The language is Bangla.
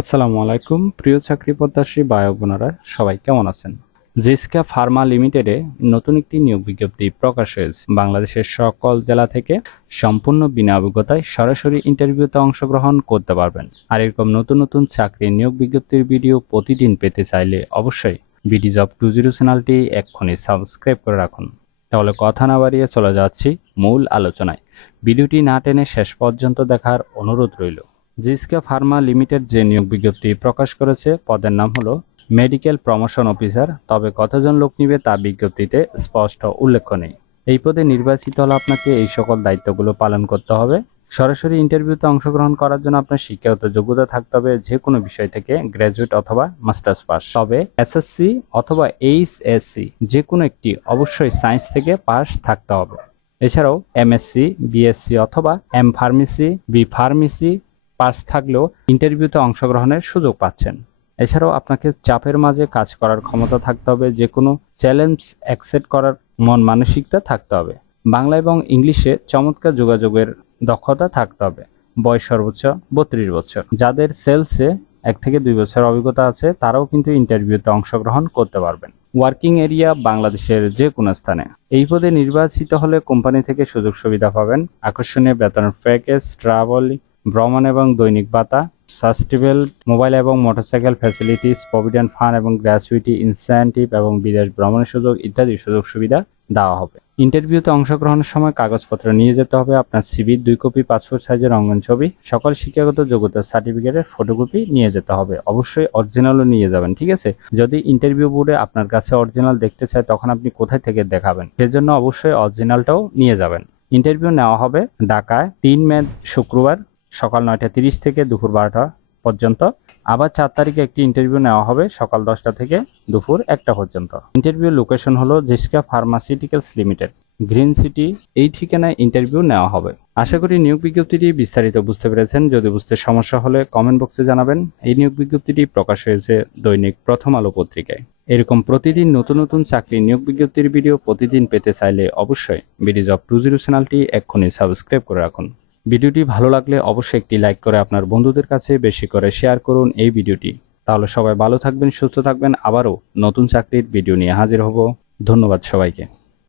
আসসালামু আলাইকুম, প্রিয় চাকরি প্রত্যাশী ভাই বোনেরা, সবাই কেমন আছেন? জিসকা ফার্মা লিমিটেডে নতুন একটি নিয়োগ বিজ্ঞপ্তি প্রকাশ হয়েছে। বাংলাদেশের সকল জেলা থেকে সম্পূর্ণ বিনা অভিজ্ঞতায় সরাসরি ইন্টারভিউতে অংশগ্রহণ করতে পারবেন। আর এরকম নতুন নতুন চাকরির নিয়োগ বিজ্ঞপ্তির ভিডিও প্রতিদিন পেতে চাইলে অবশ্যই বিডি জব টু জিরো চ্যানেলটি এক্ষুনি সাবস্ক্রাইব করে রাখুন। তাহলে কথা না বাড়িয়ে চলে যাচ্ছি মূল আলোচনায়। ভিডিওটি না টেনে শেষ পর্যন্ত দেখার অনুরোধ রইল। জিসকা ফার্মা লিমিটেড যে নিয়োগ বিজ্ঞপ্তি প্রকাশ করেছে, পদের নাম হলো মেডিকেল প্রমোশন অফিসার। তবে কতজন লোক নিবে তা বিজ্ঞপ্তিতে স্পষ্ট উল্লেখ নেই। এই পদে নির্বাচিত হলে আপনাকে এই সকল দায়িত্বগুলো পালন করতে হবে। সরাসরি ইন্টারভিউতে অংশগ্রহণ করার জন্য আপনার শিক্ষাগত যোগ্যতা থাকতে হবে যে কোনো বিষয় থেকে, গ্র্যাজুয়েট অথবা মাস্টার্স পাস। তবে এসএসসি অথবা এইচএসসি যে কোনো একটি অবশ্যই সায়েন্স থেকে পাস থাকতে হবে। এছাড়াও এমএসসি, বিএসসি অথবা M pharmacy, B pharmacy pass থাকলেও ইন্টারভিউতে অংশগ্রহণের সুযোগ পাচ্ছেন। এছাড়াও আপনাকে চাপের মাঝে কাজ করার ক্ষমতা থাকতে হবে যে কোনো চ্যালেঞ্জ অ্যাকসেপ্ট করার মন মানসিকতা থাকতে হবে। বাংলা এবং ইংলিশে চমৎকার যোগাযোগের দক্ষতা থাকতে হবে। বয়স সর্বোচ্চ বত্রিশ বছর। যাদের সেলসে এক থেকে দুই বছর অভিজ্ঞতা আছে, তারাও কিন্তু ইন্টারভিউতে অংশগ্রহণ করতে পারবেন। ওয়ার্কিং এরিয়া বাংলাদেশের যে কোনো স্থানে। এই পদে নির্বাচিত হলে কোম্পানি থেকে সুযোগ সুবিধা পাবেন। আকর্ষণীয় বেতনের প্যাকেজ ট্রাভেল ভ্রমণ এবং দৈনিক ভাতা সাস্টেবল, মোবাইল এবং মোটরসাইকেল ফ্যাসিলিটিস, প্রভিডেন্ট ফান্ড এবং গ্র্যাচুইটি, ইনসেন্টিভ এবং বিদেশ ভ্রমণের সুযোগ ইত্যাদি সুযোগ সুবিধা দেওয়া হবে। ইন্টারভিউতে অংশগ্রহণের সময় কাগজপত্র নিয়ে যেতে হবে, আপনার সিবির দুই কপি, পাসপোর্ট সাইজের রঙিন ছবি, সকল শিক্ষাগত যোগ্যতার সার্টিফিকেটের ফটোকপি নিয়ে যেতে হবে। অবশ্যই অরিজিনালও নিয়ে যাবেন, ঠিক আছে? যদি ইন্টারভিউ বোর্ডে আপনার কাছে অরিজিনাল দেখতে চায়, তখন আপনি কোথায় থেকে দেখাবেন? সেজন্য অবশ্যই অরিজিনালটাও নিয়ে যাবেন। ইন্টারভিউ নেওয়া হবে ঢাকায়, তিন মে শুক্রবার সকাল নয়টা তিরিশ থেকে দুপুর বারোটা পর্যন্ত। আবার চার তারিখে একটি ইন্টারভিউ নেওয়া হবে সকাল দশটা থেকে দুপুর একটা পর্যন্ত। ইন্টারভিউ লোকেশন হলো Ziska pharmaceuticals limited green city এই ঠিকানায় ইন্টারভিউ নেওয়া হবে। আশা করি নিয়োগ বিজ্ঞপ্তিটি বিস্তারিত বুঝতে পেরেছেন। যদি বুঝতে সমস্যা হলে কমেন্ট বক্সে জানাবেন। এই নিয়োগ বিজ্ঞপ্তিটি প্রকাশ হয়েছে দৈনিক প্রথম আলো পত্রিকায়। এরকম প্রতিদিন নতুন নতুন চাকরি নিয়োগ বিজ্ঞপ্তির ভিডিও প্রতিদিন পেতে চাইলে অবশ্যই বিডি জব টু জিরো চ্যানেলটি এক্ষুনি সাবস্ক্রাইব করে রাখুন। ভিডিওটি ভালো লাগলে অবশ্যই একটি লাইক করে আপনার বন্ধুদের কাছে বেশি করে শেয়ার করুন এই ভিডিওটি। তাহলে সবাই ভালো থাকবেন, সুস্থ থাকবেন, আবারও নতুন চাকরির ভিডিও নিয়ে হাজির হব। ধন্যবাদ সবাইকে।